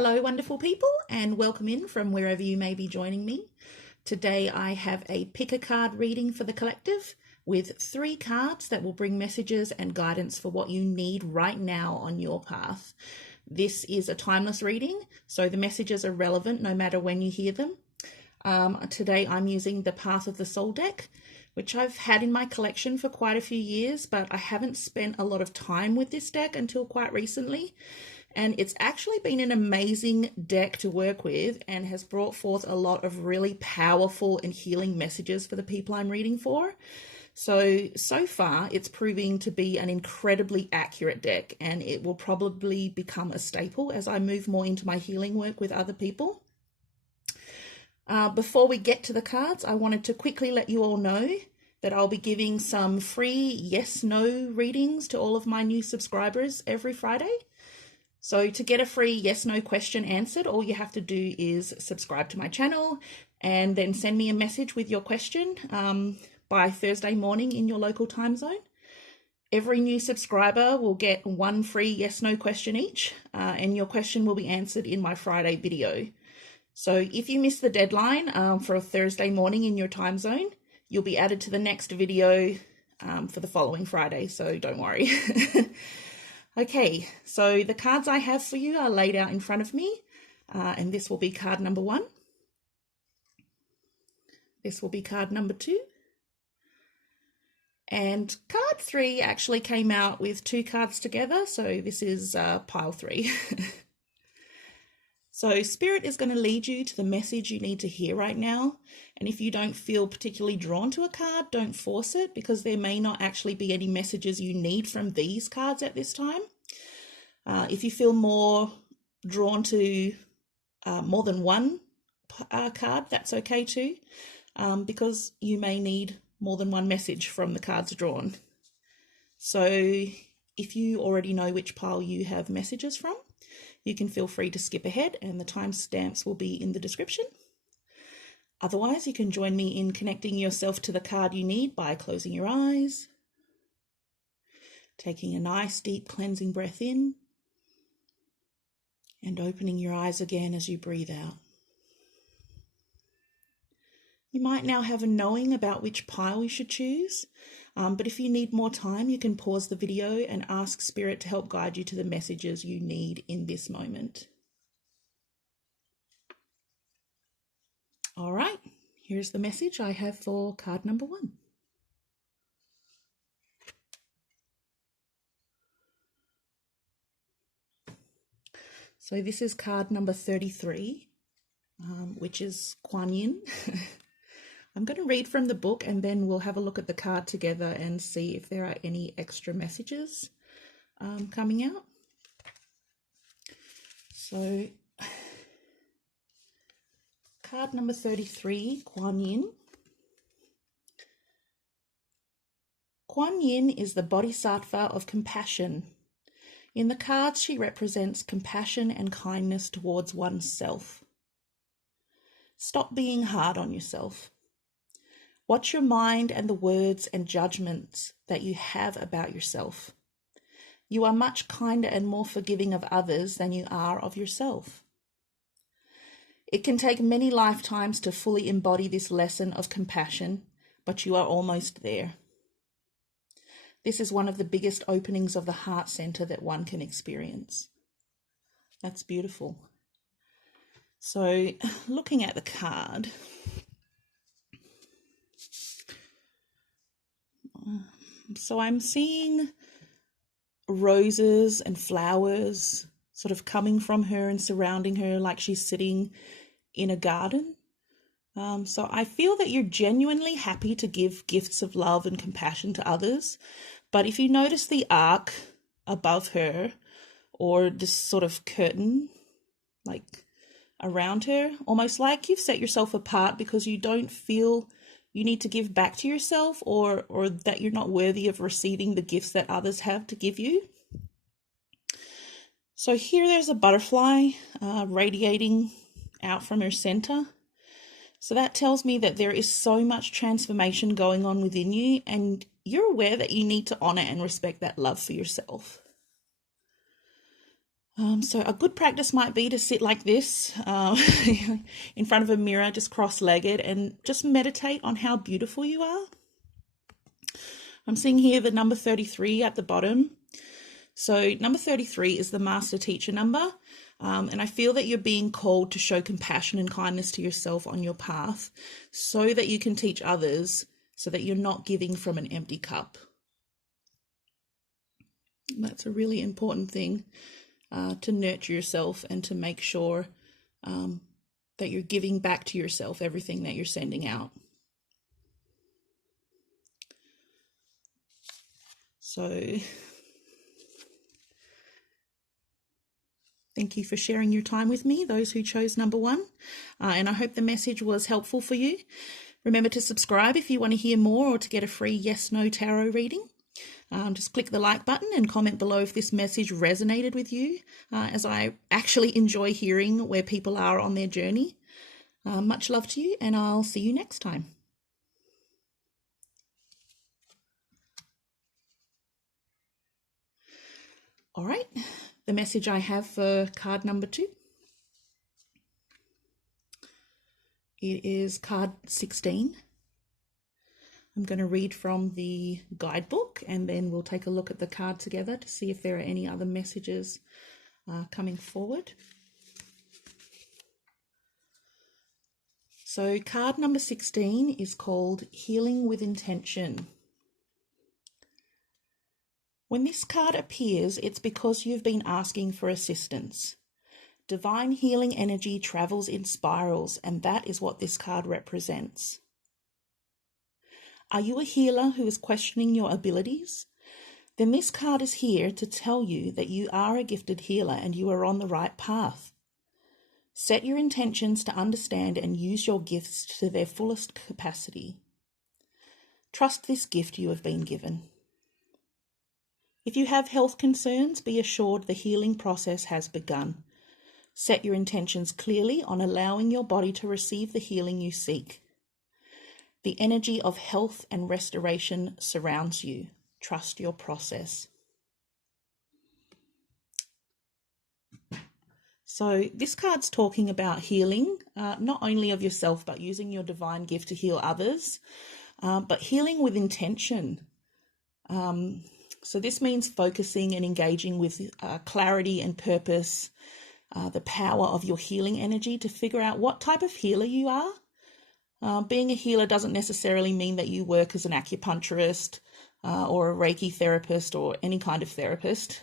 Hello, wonderful people, and welcome in from wherever you may be joining me. Today I have a pick a card reading for the collective with 3 cards that will bring messages and guidance for what you need right now on your path. This is a timeless reading, so the messages are relevant no matter when you hear them. Today I'm using the Path of the Soul deck, which I've had in my collection for quite a few years, but I haven't spent a lot of time with this deck until quite recently. And it's actually been an amazing deck to work with and has brought forth a lot of really powerful and healing messages for the people I'm reading for. So far, it's proving to be an incredibly accurate deck, and it will probably become a staple as I move more into my healing work with other people. Before we get to the cards, I wanted to quickly let you all know that I'll be giving some free yes-no readings to all of my new subscribers every Friday. So to get a free yes-no question answered, all you have to do is subscribe to my channel and then send me a message with your question by Thursday morning in your local time zone. Every new subscriber will get 1 free yes-no question each, and your question will be answered in my Friday video. So if you miss the deadline for a Thursday morning in your time zone, you'll be added to the next video for the following Friday, so don't worry. Okay, so the cards I have for you are laid out in front of me, and this will be card number 1. This will be card number 2. And card 3 actually came out with 2 cards together, so this is pile 3. So Spirit is going to lead you to the message you need to hear right now. And if you don't feel particularly drawn to a card, don't force it, because there may not actually be any messages you need from these cards at this time. If you feel more drawn to more than one card, that's okay too, because you may need more than one message from the cards drawn. So if you already know which pile you have messages from, you can feel free to skip ahead, and the timestamps will be in the description. Otherwise, you can join me in connecting yourself to the card you need by closing your eyes, taking a nice deep cleansing breath in, and opening your eyes again as you breathe out. You might now have a knowing about which pile you should choose, but if you need more time, you can pause the video and ask Spirit to help guide you to the messages you need in this moment. All right, here's the message I have for card number 1. So this is card number 33, which is Kuan Yin. I'm going to read from the book, and then we'll have a look at the card together and see if there are any extra messages coming out. So card number 33, Kuan Yin. Kuan Yin is the bodhisattva of compassion. In the cards, she represents compassion and kindness towards oneself. Stop being hard on yourself. Watch your mind and the words and judgments that you have about yourself. You are much kinder and more forgiving of others than you are of yourself. It can take many lifetimes to fully embody this lesson of compassion, but you are almost there. This is one of the biggest openings of the heart center that one can experience. That's beautiful. So, looking at the card, so I'm seeing roses and flowers sort of coming from her and surrounding her like she's sitting in a garden. So I feel that you're genuinely happy to give gifts of love and compassion to others. But if you notice the arc above her, or this sort of curtain like around her, almost like you've set yourself apart because you don't feel you need to give back to yourself, or that you're not worthy of receiving the gifts that others have to give you. So here there's a butterfly radiating out from her center. So that tells me that there is so much transformation going on within you, and you're aware that you need to honor and respect that love for yourself. So a good practice might be to sit like this in front of a mirror, just cross-legged, and just meditate on how beautiful you are. I'm seeing here the number 33 at the bottom. So number 33 is the master teacher number. And I feel that you're being called to show compassion and kindness to yourself on your path so that you can teach others, so that you're not giving from an empty cup. That's a really important thing, to nurture yourself and to make sure that you're giving back to yourself everything that you're sending out. So thank you for sharing your time with me, those who chose number 1. And I hope the message was helpful for you. Remember to subscribe if you want to hear more or to get a free yes/no tarot reading. Just click the like button and comment below if this message resonated with you, as I actually enjoy hearing where people are on their journey. Much love to you, and I'll see you next time. All right, the message I have for card number 2. It is card 16. I'm going to read from the guidebook and then we'll take a look at the card together to see if there are any other messages coming forward. So card number 16 is called Healing with Intention. When this card appears, it's because you've been asking for assistance. Divine healing energy travels in spirals, and that is what this card represents. Are you a healer who is questioning your abilities? Then this card is here to tell you that you are a gifted healer and you are on the right path. Set your intentions to understand and use your gifts to their fullest capacity. Trust this gift you have been given. If you have health concerns, be assured the healing process has begun. Set your intentions clearly on allowing your body to receive the healing you seek. The energy of health and restoration surrounds you. Trust your process. So this card's talking about healing, not only of yourself, but using your divine gift to heal others, but healing with intention. So this means focusing and engaging with clarity and purpose, the power of your healing energy to figure out what type of healer you are. Being a healer doesn't necessarily mean that you work as an acupuncturist or a Reiki therapist or any kind of therapist.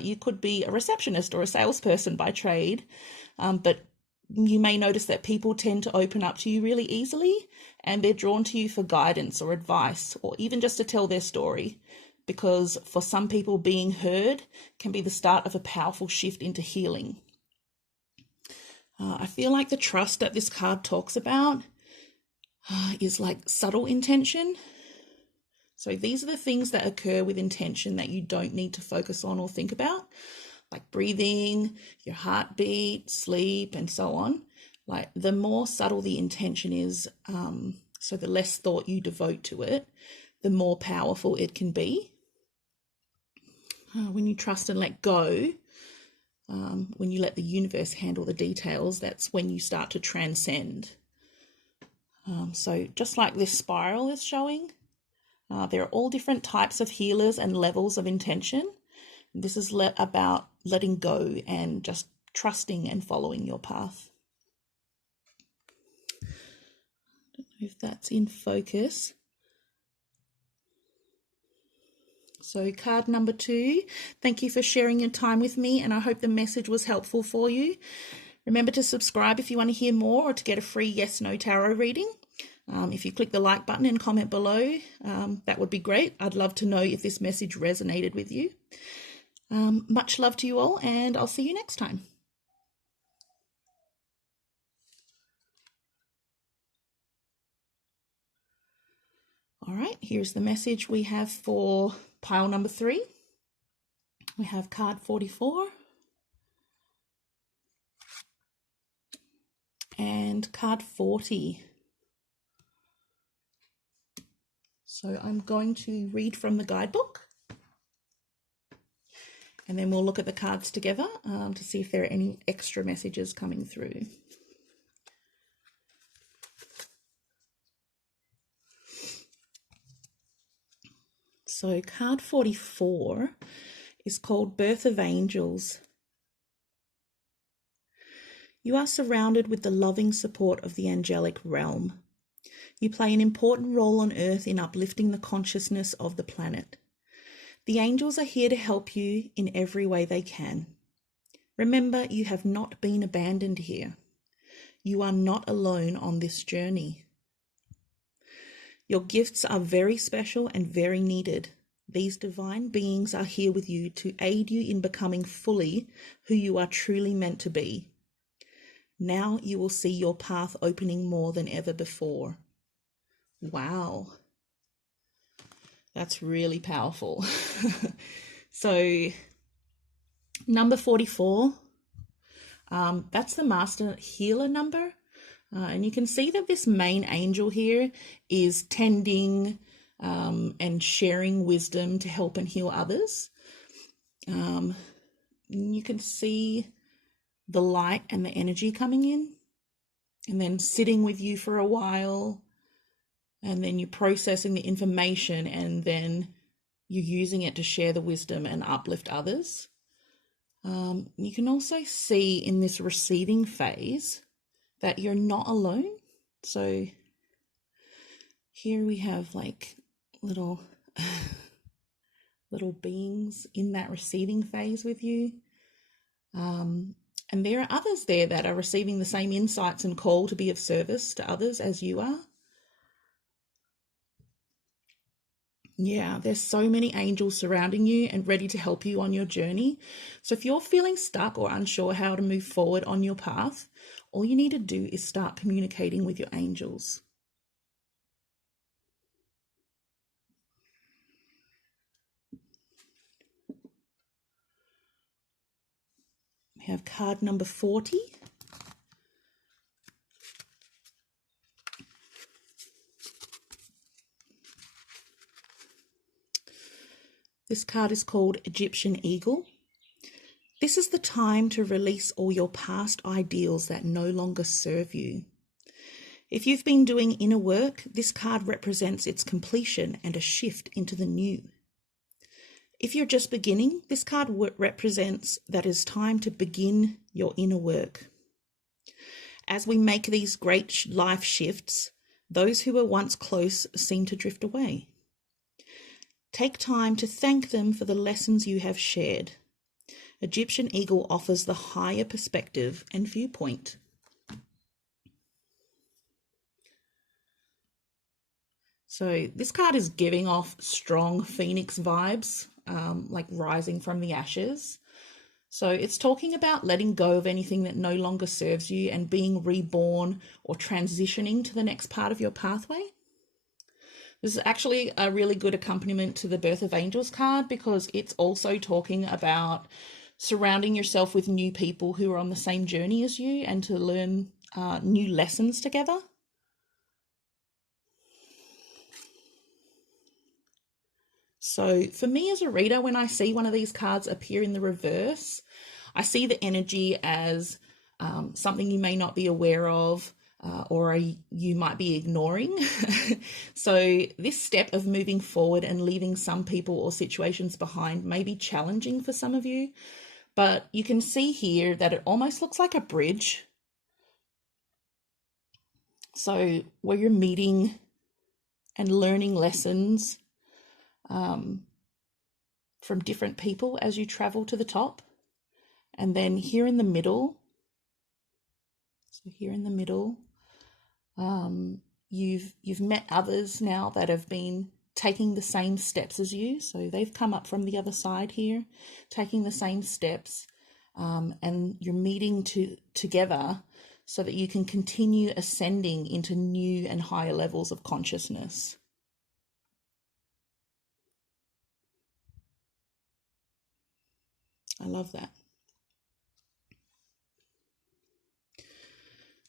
You could be a receptionist or a salesperson by trade, but you may notice that people tend to open up to you really easily and they're drawn to you for guidance or advice or even just to tell their story. Because for some people, being heard can be the start of a powerful shift into healing. I feel like the trust that this card talks about is like subtle intention. So these are the things that occur with intention that you don't need to focus on or think about, like breathing, your heartbeat, sleep, and so on. Like the more subtle the intention is, so the less thought you devote to it, the more powerful it can be. When you trust and let go, when you let the universe handle the details, that's when you start to transcend. So just like this spiral is showing, there are all different types of healers and levels of intention. This is about letting go and just trusting and following your path. I don't know if that's in focus. So card number 2, thank you for sharing your time with me, and I hope the message was helpful for you. Remember to subscribe if you want to hear more or to get a free yes/no tarot reading. If you click the like button and comment below, that would be great. I'd love to know if this message resonated with you. Much love to you all, and I'll see you next time. All right, here's the message we have for pile number 3. We have card 44 and card 40. So I'm going to read from the guidebook. And then we'll look at the cards together to see if there are any extra messages coming through. So card 44 is called Birth of Angels. You are surrounded with the loving support of the angelic realm. You play an important role on Earth in uplifting the consciousness of the planet. The angels are here to help you in every way they can. Remember, you have not been abandoned here. You are not alone on this journey. Your gifts are very special and very needed. These divine beings are here with you to aid you in becoming fully who you are truly meant to be. Now you will see your path opening more than ever before. Wow. That's really powerful. So, number 44, that's the Master Healer number. And you can see that this main angel here is tending and sharing wisdom to help and heal others. You can see the light and the energy coming in and then sitting with you for a while. And then you're processing the information and then you're using it to share the wisdom and uplift others. You can also see in this receiving phase that you're not alone. So here we have like little beings in that receiving phase with you. And there are others there that are receiving the same insights and call to be of service to others as you are. Yeah, there's so many angels surrounding you and ready to help you on your journey. So if you're feeling stuck or unsure how to move forward on your path, all you need to do is start communicating with your angels. We have card number 40. This card is called Egyptian Eagle. This is the time to release all your past ideals that no longer serve you. If you've been doing inner work, this card represents its completion and a shift into the new. If you're just beginning, this card represents that it's time to begin your inner work. As we make these great life shifts, those who were once close seem to drift away. Take time to thank them for the lessons you have shared. Egyptian Eagle offers the higher perspective and viewpoint. So this card is giving off strong phoenix vibes, like rising from the ashes. So it's talking about letting go of anything that no longer serves you and being reborn or transitioning to the next part of your pathway. This is actually a really good accompaniment to the Birth of Angels card because it's also talking about surrounding yourself with new people who are on the same journey as you and to learn new lessons together. So for me as a reader, when I see one of these cards appear in the reverse, I see the energy as something you may not be aware of, or you might be ignoring. So this step of moving forward and leaving some people or situations behind may be challenging for some of you, but you can see here that it almost looks like a bridge. So where you're meeting and learning lessons from different people as you travel to the top. And then here in the middle, you've met others now that have been taking the same steps as you. So they've come up from the other side here, taking the same steps, and you're meeting together so that you can continue ascending into new and higher levels of consciousness. I love that.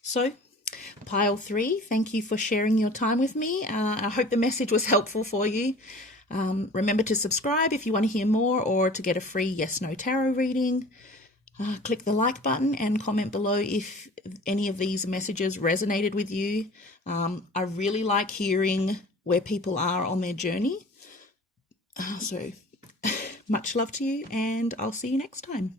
So, Pile 3, thank you for sharing your time with me. I hope the message was helpful for you. Remember to subscribe if you want to hear more or to get a free yes/no tarot reading. Click the like button and comment below if any of these messages resonated with you. I really like hearing where people are on their journey. So much love to you, and I'll see you next time.